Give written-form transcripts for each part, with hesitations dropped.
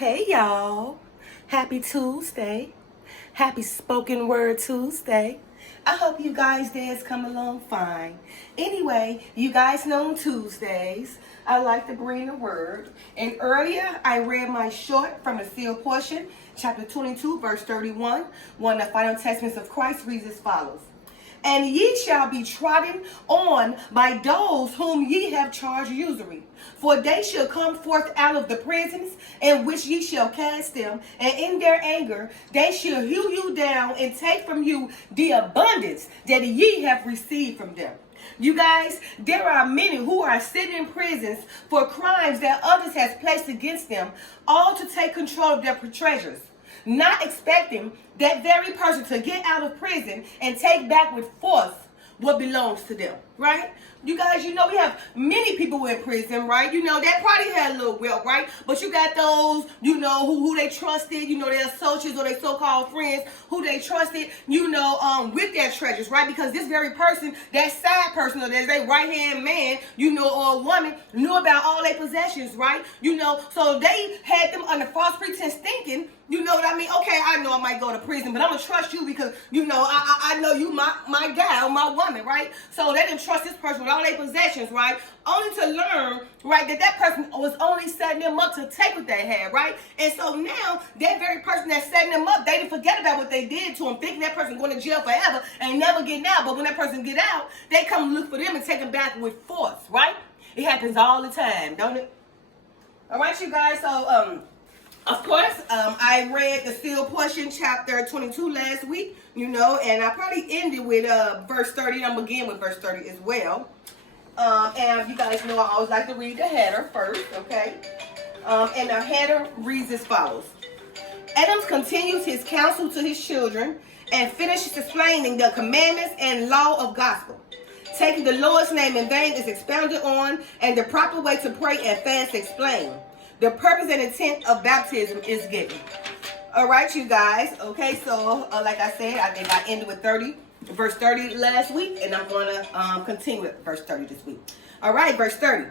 Hey y'all, happy Tuesday, happy spoken word Tuesday. I hope you guys days come along fine. Anyway, you guys know on Tuesdays, I like to bring the word. And earlier I read my short from the sealed portion, chapter 22, verse 31. One of the final testaments of Christ reads as follows. And ye shall be trodden on by those whom ye have charged usury. For they shall come forth out of the prisons in which ye shall cast them, and in their anger they shall hew you down and take from you the abundance that ye have received from them. You guys, there are many who are sitting in prisons for crimes that others has placed against them, all to take control of their treasures, not expecting that very person to get out of prison and take back with force what belongs to them, right? You guys, you know we have many people in prison, right? You know, that probably had a little wealth, right? But you got those, you know, who they trusted, you know, their associates or their so-called friends, who they trusted, you know, with their treasures, right? Because this very person, that side person or their right-hand man, you know, or a woman, knew about all their possessions, right? You know, so they had them under false pretense thinking, you know what I mean? Okay, I know I might go to prison, but I'm going to trust you because, you know, I know you my guy or my woman, right? So they didn't trust this person with all their possessions, right? Only to learn, right, that person was only setting them up to take what they had, right? And so now, that very person that's setting them up, they didn't forget about what they did to them, thinking that person going to jail forever and never getting out. But when that person get out, they come look for them and take them back with force, right? It happens all the time, don't it? All right, you guys, so, of course, I read the sealed portion, chapter 22 last week, you know, and I probably ended with verse 30. I'm going to begin with verse 30 as well. And you guys know I always like to read the header first, okay? And the header reads as follows. Adams continues his counsel to his children and finishes explaining the commandments and law of gospel. Taking the Lord's name in vain is expounded on, and the proper way to pray and fast explained. The purpose and intent of baptism is given. All right, you guys. Okay, so like I said, I think I ended with verse 30 last week, and I'm going to continue with verse 30 this week. All right, verse 30.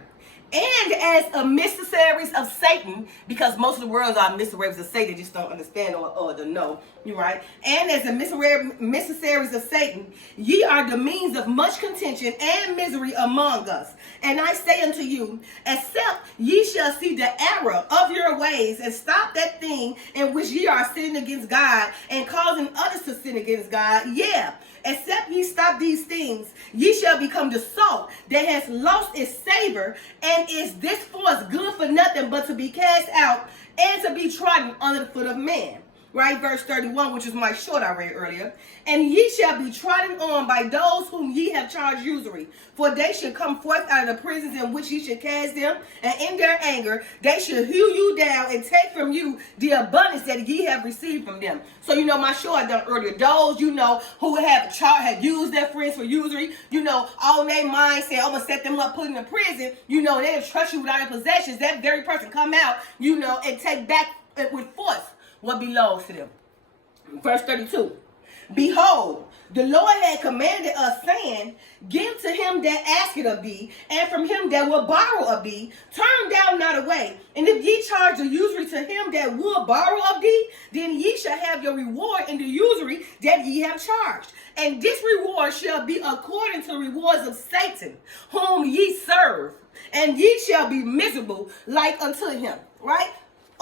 And as emissaries of Satan, because most of the words are emissaries of Satan, just don't understand or don't know, you're right. And as emissaries of Satan, ye are the means of much contention and misery among us. And I say unto you, except ye shall see the error of your ways and stop that thing in which ye are sinning against God and causing others to sin against God, yeah. Except ye stop these things, ye shall become the salt that has lost its savor, and is thenceforth good for nothing but to be cast out and to be trodden under the foot of man. Right, verse 31, which is my short I read earlier. And ye shall be trodden on by those whom ye have charged usury. For they shall come forth out of the prisons in which ye shall cast them, and in their anger they shall hew you down and take from you the abundance that ye have received from them. So you know my short I done earlier. Those, you know, who had used their friends for usury, you know, all their mind said, I'm going to set them up, put them in prison, you know, they didn't trust you with all their possessions. That very person come out, you know, and take back with force what belongs to them. Verse 32. Behold, the Lord had commanded us, saying, give to him that asketh of thee, and from him that will borrow of thee, turn thou not away. And if ye charge the usury to him that will borrow of thee, then ye shall have your reward in the usury that ye have charged. And this reward shall be according to the rewards of Satan, whom ye serve, and ye shall be miserable like unto him. Right?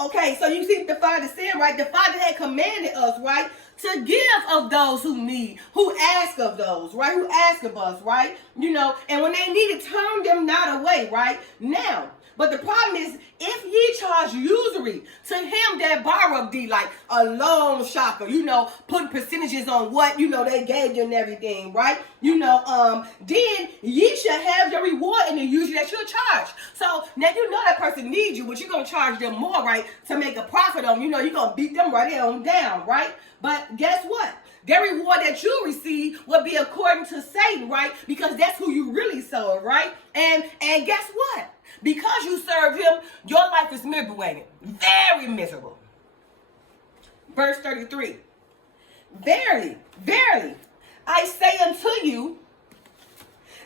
Okay, so you see what the Father said, right? The Father had commanded us, right, to give of those who need, who ask of those, right, who ask of us, right? You know, and when they need it, turn them not away, right? Now, but the problem is, if ye charge usury to him that borrow of thee, like a loan sharper, you know, putting percentages on what, you know, they gave you and everything, right? You know, then ye shall have your reward in the usury that you'll charge. So now you know that person needs you, but you're going to charge them more, right, to make a profit on them. You know, you're going to beat them right there on down, right? But guess what? Their reward that you receive will be according to Satan, right? Because that's who you really serve, right? And guess what? Because you serve him, your life is miserable, ain't it? Very miserable. Verse 33. Verily, verily, I say unto you,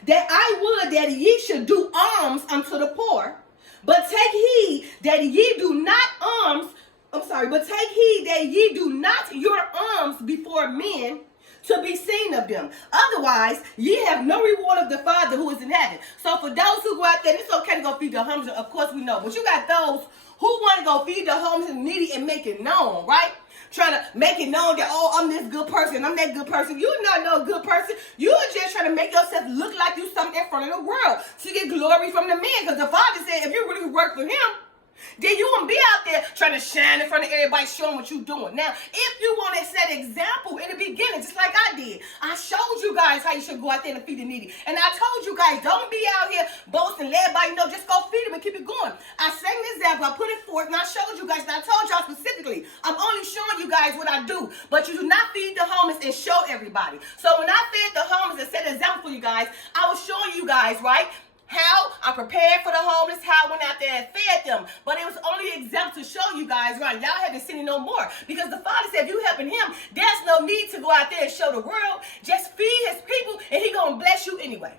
that I would that ye should do alms unto the poor, but take heed that ye do not alms but take heed that ye do not your alms before men to be seen of them. Otherwise, ye have no reward of the Father who is in heaven. So for those who go out there, it's okay to go feed the homeless. Of course we know. But you got those who want to go feed the homeless and needy and make it known, right? Trying to make it known that, oh, I'm this good person, I'm that good person. You're not no good person. You're just trying to make yourself look like you something in front of the world to get glory from the man. Because the Father said, if you really work for him, then you won't be out there trying to shine in front of everybody, showing what you're doing. Now, if you want to set example in the beginning, just like I did, I showed you guys how you should go out there and feed the needy. And I told you guys, don't be out here boasting, let everybody know, just go feed them and keep it going. I set an example, I put it forth, and I showed you guys, and I told y'all specifically, I'm only showing you guys what I do, but you do not feed the homeless and show everybody. So when I fed the homeless and set an example for you guys, I was showing you guys, right, how I prepared for the homeless, how I went out there and fed them. But it was only an example to show you guys, right? Y'all haven't seen it no more. Because the Father said, if you helping him, there's no need to go out there and show the world. Just feed his people, and he going to bless you anyway.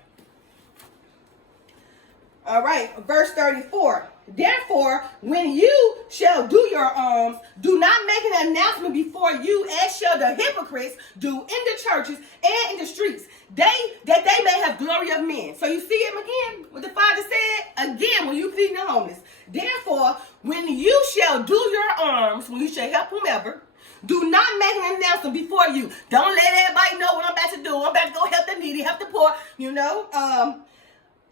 All right, verse 34. Therefore, when you shall do your alms, do not make an announcement before you, as shall the hypocrites do in the churches and in the streets, that they may have glory of men. So you see him again, what the Father said, again, when you feed the homeless. Therefore, when you shall do your alms, when you shall help whomever, do not make an announcement before you. Don't let everybody know what I'm about to do. I'm about to go help the needy, help the poor,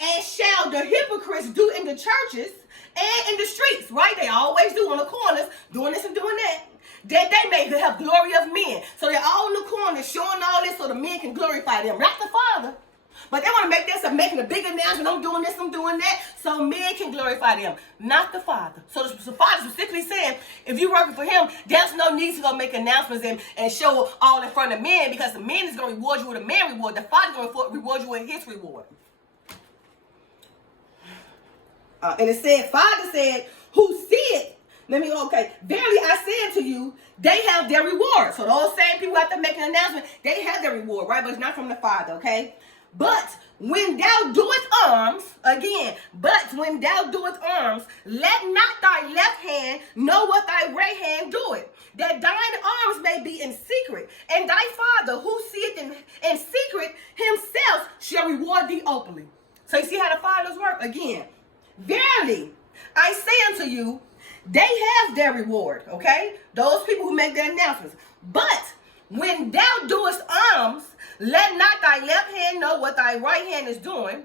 and shall the hypocrites do in the churches and in the streets, right? They always do on the corners, doing this and doing that. That they may have glory of men. So they're all in the corner showing all this so the men can glorify them. Not the Father. But they want to make this of making a big announcement. I'm doing this, I'm doing that. So men can glorify them. Not the Father. So the Father specifically saying, if you're working for him, there's no need to go make announcements and show all in front of men, because the man is going to reward you with a man reward. The Father is going to reward you with his reward. And it said, Father said, who see it, verily I say unto you, they have their reward. So those same people out there making an announcement, they have their reward, right? But it's not from the Father, okay? But when thou doest alms, let not thy left hand know what thy right hand doeth, that thine alms may be in secret, and thy Father who seeth in secret himself shall reward thee openly. So you see how the Fathers work? Again, verily, I say unto you, they have their reward, okay? Those people who make their announcements. But when thou doest alms, let not thy left hand know what thy right hand is doing,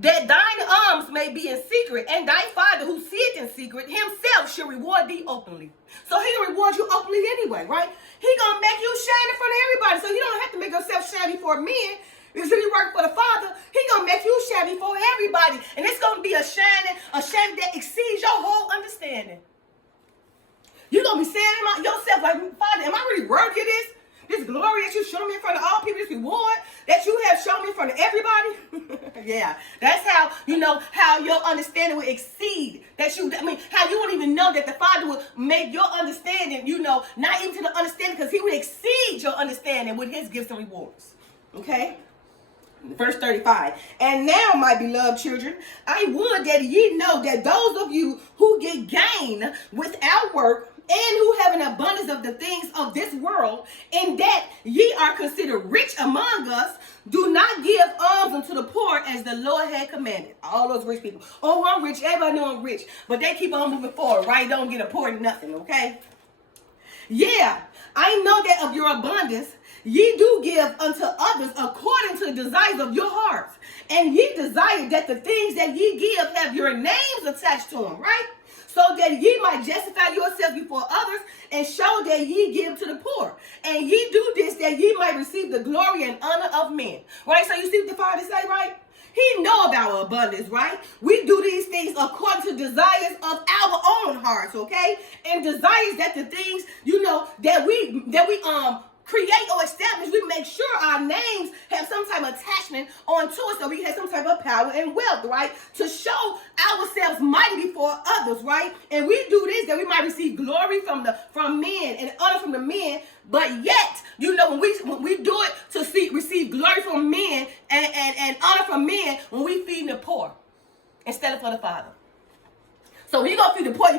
that thine alms may be in secret, and thy Father who seeth in secret himself shall reward thee openly. So he'll reward you openly anyway, right? He gonna make you shine in front of everybody, so you don't have to make yourself shine before men. Because if you work for the Father, he's going to make you shine before everybody. And it's going to be a shine that exceeds your whole understanding. You're going to be saying to yourself, like, Father, am I really worthy of this? This glory that you show me in front of all people, this reward that you have shown me in front of everybody? Yeah, that's how, how your understanding will exceed. How you won't even know that the Father will make your understanding, not even to the understanding, because he will exceed your understanding with his gifts and rewards. Okay? Verse 35, and now, my beloved children, I would that ye know that those of you who get gain without work, and who have an abundance of the things of this world, and that ye are considered rich among us, do not give alms unto the poor as the Lord had commanded. All those rich people. Oh, I'm rich. Everybody know I'm rich. But they keep on moving forward, right? Don't get a poor nothing, okay? Yeah, I know that of your abundance, ye do give unto others according to the desires of your hearts. And ye desire that the things that ye give have your names attached to them, right? So that ye might justify yourselves before others and show that ye give to the poor. And ye do this that ye might receive the glory and honor of men. Right? So you see what the Father say, right? He know about our abundance, right? We do these things according to desires of our own hearts, okay? And desires that the things, that we create or establish, we make sure our names have some type of attachment onto us, so we have some type of power and wealth, right? To show ourselves mighty before others, right? And we do this that we might receive glory from men and honor from the men. But yet, when we do it to receive glory from men and honor from men, when we feed the poor instead of for the Father. So when you go feed the poor,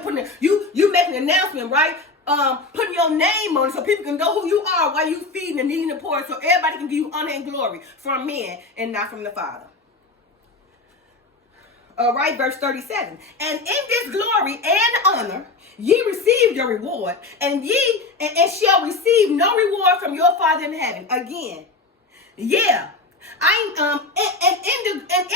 you making making an announcement, right? Putting your name on it so people can know who you are while you feeding the needy and the poor, so everybody can give you honor and glory from men and not from the Father. All right, verse 37. And in this glory and honor, ye received your reward, and shall receive no reward from your Father in heaven. Again, yeah. In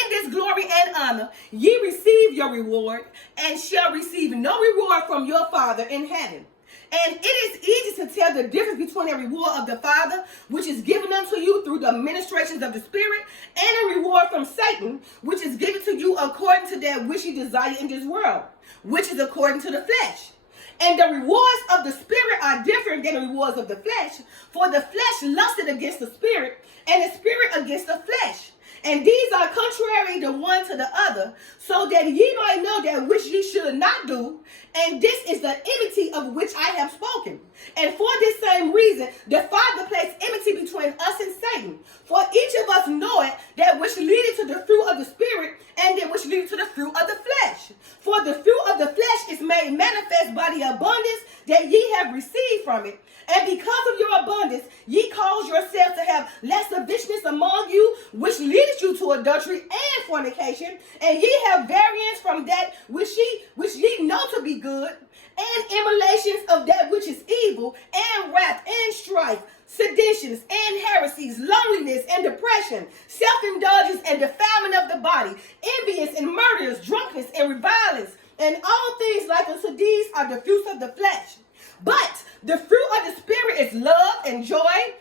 this glory and honor, ye receive your reward, and shall receive no reward from your Father in heaven. And it is easy to tell the difference between a reward of the Father, which is given unto you through the ministrations of the Spirit, and a reward from Satan, which is given to you according to that which you desire in this world, which is according to the flesh. And the rewards of the Spirit are different than the rewards of the flesh. For the flesh lusted against the Spirit, and the Spirit against the flesh. And these are contrary the one to the other, so that ye might know that which ye should not do. And this is the enmity of which I have spoken. And for this same reason, the Father placed enmity between us and Satan. For each of us knoweth that which leadeth to the fruit of the Spirit, and that which leadeth to the fruit of the flesh. For the fruit of the flesh is made manifest by the abundance that ye have received from it. And because of your abundance, ye cause yourselves to have lasciviousness among you, which leadeth you to adultery and fornication. And ye have variance from that which ye know to be good, and emulations of that which is evil, and wrath, and strife, seditions, and heresies, loneliness, and depression, self-indulgence, and defilement of the body, envious, and murders, drunkenness, and revilings, and all things like unto these are the fruits of the flesh. But the fruit of the Spirit is love and joy,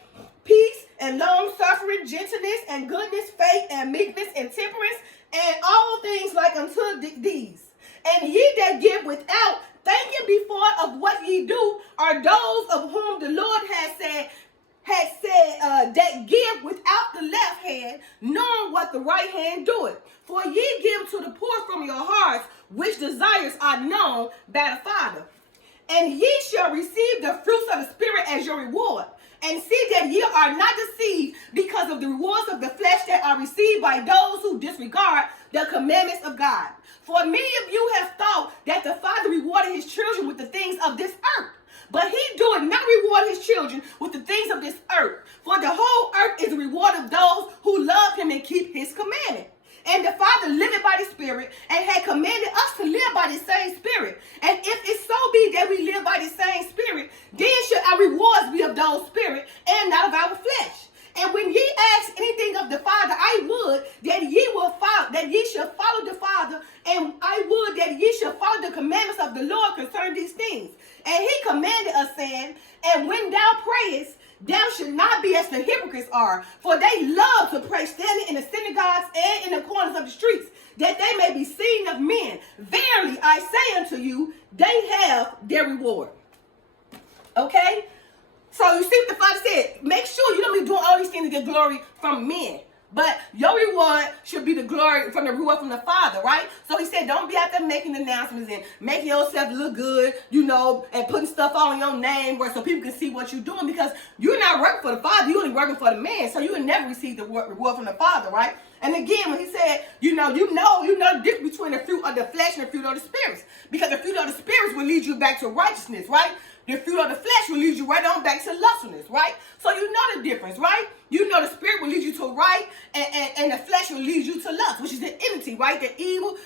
peace and long-suffering, gentleness and goodness, faith and meekness and temperance, and all things like unto these. And ye that give without thinking before of what ye do are those of whom the Lord has said that give without the left hand, knowing what the right hand doeth. For ye give to the poor from your hearts, which desires are known by the Father. And ye shall receive the fruits of the Spirit as your reward. And see that ye are not deceived because of the rewards of the flesh that are received by those who disregard the commandments of God. For many of you have thought that the Father rewarded his children with the things of this earth. But he doeth not reward his children with the things of this earth. For the whole earth is the reward of those who love him and keep his commandment. And the Father liveth by the Spirit, and had commanded us to live by the same Spirit. And if it so be that we live by the same Spirit, then should our rewards be of those Spirit, and not of our flesh. And when ye ask anything of the Father, I would that ye should follow the Father, and I would that ye should follow the commandments of the Lord concerning these things. And he commanded us, saying, and when thou prayest, thou should not be as the hypocrites are, for they love to pray standing in the synagogues and in the corners of the streets, that they may be seen of men. Verily I say unto you, they have their reward. Okay? So you see what the Father said. Make sure you don't be doing all these things to get glory from men. But your reward should be the glory from the reward from the Father, right? So he said, don't be out there making announcements and making yourself look good, and putting stuff on your name where so people can see what you're doing, because you're not working for the Father, you're only working for the man. So you will never receive the reward from the Father, right? And again, when he said, you know the difference between the fruit of the flesh and the fruit of the spirits, because the fruit of the spirits will lead you back to righteousness, right? The fruit of the flesh will lead you right on back to lustfulness, right? So you know the difference, right? You know the spirit will lead you to right, and the flesh will lead you to lust, which is the enmity, right? The evil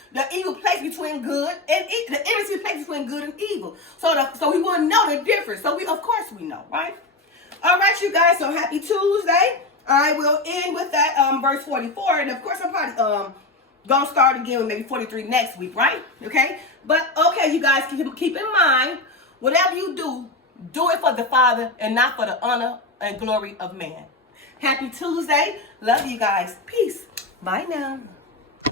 place between good and the enmity place between good and evil. So we wouldn't know the difference. So of course we know, right? All right, you guys. So happy Tuesday. I will end with that verse 44, and of course I'm probably gonna start again with maybe 43 next week, right? Okay. But okay, you guys, keep in mind. Whatever you do it for the Father and not for the honor and glory of man. Happy Tuesday. Love you guys. Peace. Bye now.